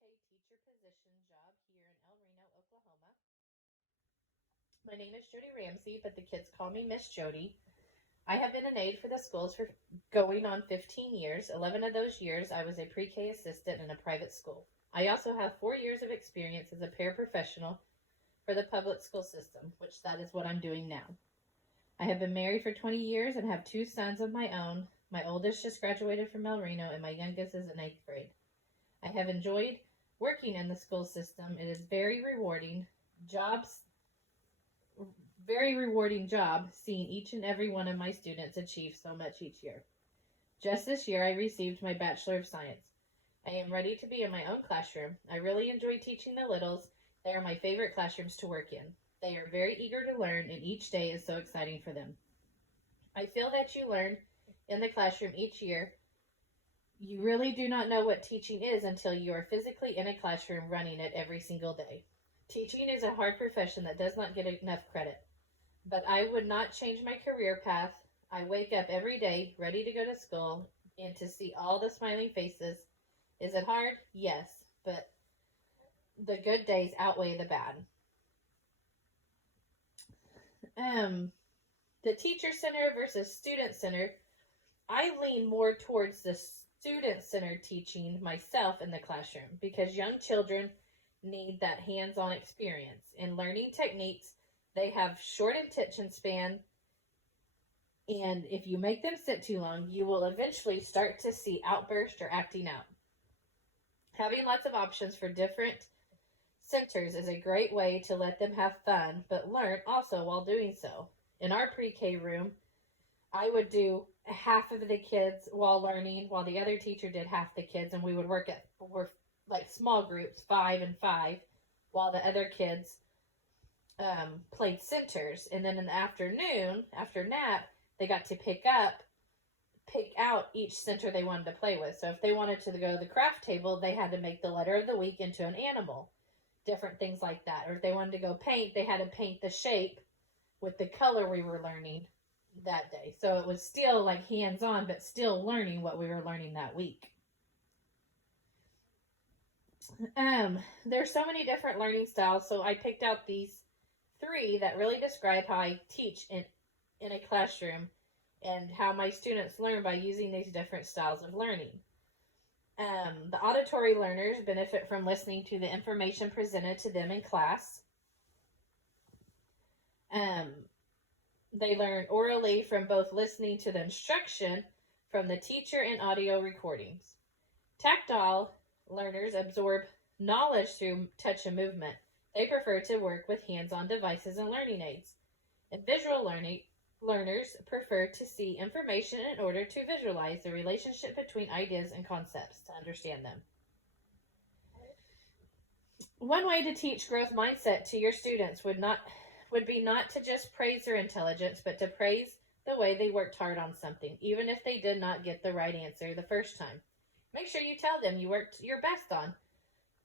pre-K teacher position job here in El Reno, Oklahoma. My name is Jody Ramsey, but the kids call me Miss Jody. I have been an aide for the schools for going on 15 years. 11 of those years, I was a pre-K assistant in a private school. I also have 4 years of experience as a paraprofessional for the public school system, which that is what I'm doing now. I have been married for 20 years and have 2 sons of my own. My oldest just graduated from El Reno, and my youngest is in 8th grade. I have enjoyed working in the school system. It is very rewarding job seeing each and every one of my students achieve so much each year. Just this year, I received my Bachelor of Science. I am ready to be in my own classroom. I really enjoy teaching the littles. They are my favorite classrooms to work in. They are very eager to learn, and each day is so exciting for them. I feel that you learn in the classroom each year. You really do not know what teaching is until you are physically in a classroom running it every single day. Teaching is a hard profession that does not get enough credit, but I would not change my career path. I wake up every day ready to go to school and to see all the smiling faces. Is it hard? Yes, but the good days outweigh the bad. The teacher center versus student center. I lean more towards the student-centered teaching myself in the classroom because young children need that hands-on experience. In learning techniques, they have short attention span, and if you make them sit too long, you will eventually start to see outburst or acting out. Having lots of options for different centers is a great way to let them have fun, but learn also while doing so. In our pre-K room, I would do half of the kids while learning, while the other teacher did half the kids, and we would work like small groups, 5 and 5, while the other kids played centers. And then in the afternoon, after nap, they got to pick out each center they wanted to play with. So if they wanted to go to the craft table, they had to make the letter of the week into an animal, different things like that. Or if they wanted to go paint, they had to paint the shape with the color we were learning that day. So it was still like hands-on, but still learning what we were learning that week. There's so many different learning styles, so I picked out these 3 that really describe how I teach in a classroom and how my students learn by using these different styles of learning. The auditory learners benefit from listening to the information presented to them in class. They learn orally from both listening to the instruction from the teacher and audio recordings. Tactile learners absorb knowledge through touch and movement. They prefer to work with hands-on devices and learning aids. And visual learners prefer to see information in order to visualize the relationship between ideas and concepts to understand them. One way to teach growth mindset to your students would be not to just praise their intelligence, but to praise the way they worked hard on something, even if they did not get the right answer the first time. Make sure you tell them you worked your best on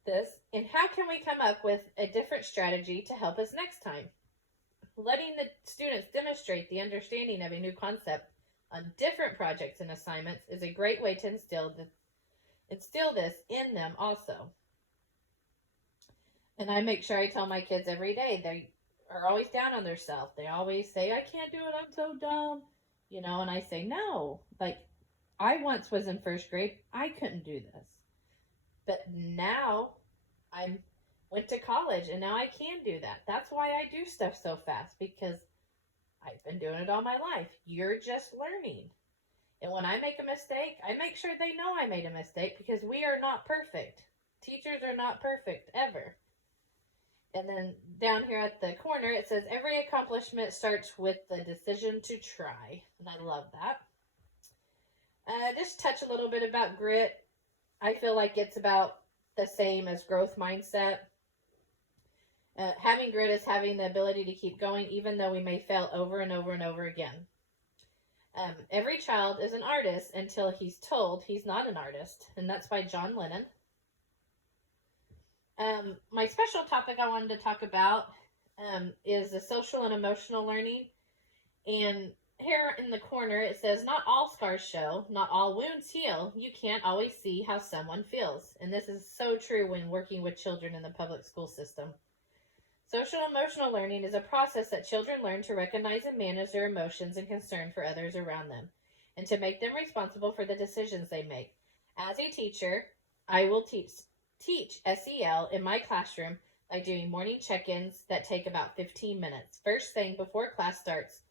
this, and how can we come up with a different strategy to help us next time? Letting the students demonstrate the understanding of a new concept on different projects and assignments is a great way to instill this in them also. And I make sure I tell my kids every day, they are always down on themselves. They always say, I can't do it, I'm so dumb. And I say, no. Like, I once was in 1st grade. I couldn't do this. But now I went to college, and now I can do that. That's why I do stuff so fast, because I've been doing it all my life. You're just learning. And when I make a mistake, I make sure they know I made a mistake, because we are not perfect. Teachers are not perfect, ever. And then down here at the corner, it says, every accomplishment starts with the decision to try. And I love that. Just touch a little bit about grit. I feel like it's about the same as growth mindset. Having grit is having the ability to keep going, even though we may fail over and over and over again. Every child is an artist until he's told he's not an artist. And that's by John Lennon. My special topic I wanted to talk about is the social and emotional learning. And here in the corner, it says, not all scars show, not all wounds heal. You can't always see how someone feels. And this is so true when working with children in the public school system. Social emotional learning is a process that children learn to recognize and manage their emotions and concern for others around them, and to make them responsible for the decisions they make. As a teacher, I will teach SEL in my classroom by doing morning check-ins that take about 15 minutes. First thing before class starts,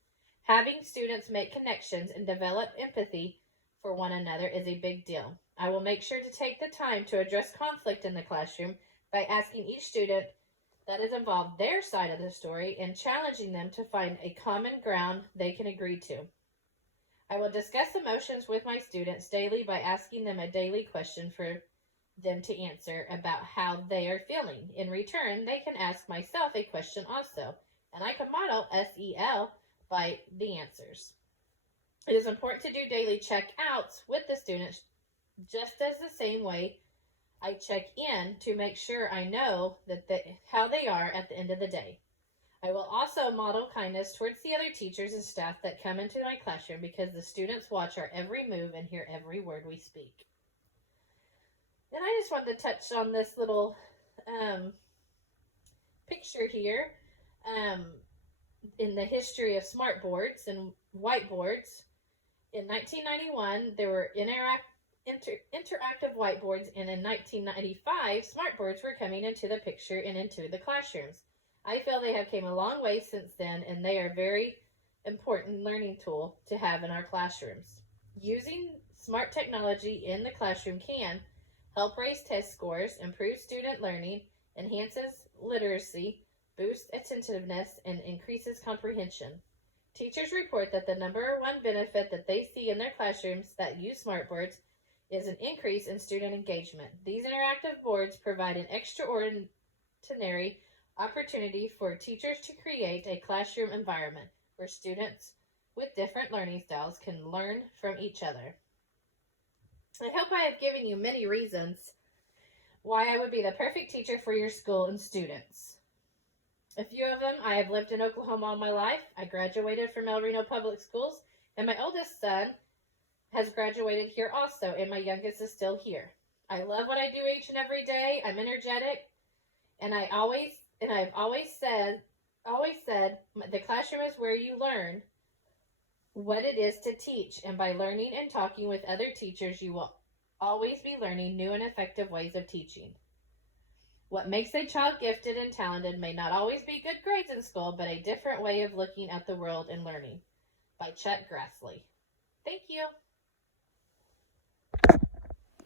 having students make connections and develop empathy for one another is a big deal. I will make sure to take the time to address conflict in the classroom by asking each student that is involved their side of the story and challenging them to find a common ground they can agree to. I will discuss emotions with my students daily by asking them a daily question for them to answer about how they are feeling. In return, they can ask myself a question also, and I can model SEL by the answers. It is important to do daily check-outs with the students just as the same way I check in to make sure I know how they are at the end of the day. I will also model kindness towards the other teachers and staff that come into my classroom because the students watch our every move and hear every word we speak. And I just wanted to touch on this little picture here in the history of smart boards and whiteboards. In 1991, there were interactive whiteboards, and in 1995, smart boards were coming into the picture and into the classrooms. I feel they have came a long way since then, and they are a very important learning tool to have in our classrooms. Using smart technology in the classroom can help raise test scores, improve student learning, enhances literacy, boosts attentiveness, and increases comprehension. Teachers report that the number one benefit that they see in their classrooms that use smartboards is an increase in student engagement. These interactive boards provide an extraordinary opportunity for teachers to create a classroom environment where students with different learning styles can learn from each other. I hope I have given you many reasons why I would be the perfect teacher for your school and students. A few of them: I have lived in Oklahoma all my life. I graduated from El Reno Public Schools, and my oldest son has graduated here also, and my youngest is still here. I love what I do each and every day. I'm energetic, and I've always said the classroom is where you learn what it is to teach, and by learning and talking with other teachers, you will always be learning new and effective ways of teaching. What makes a child gifted and talented may not always be good grades in school, but a different way of looking at the world and learning. By Chuck Grassley. Thank you.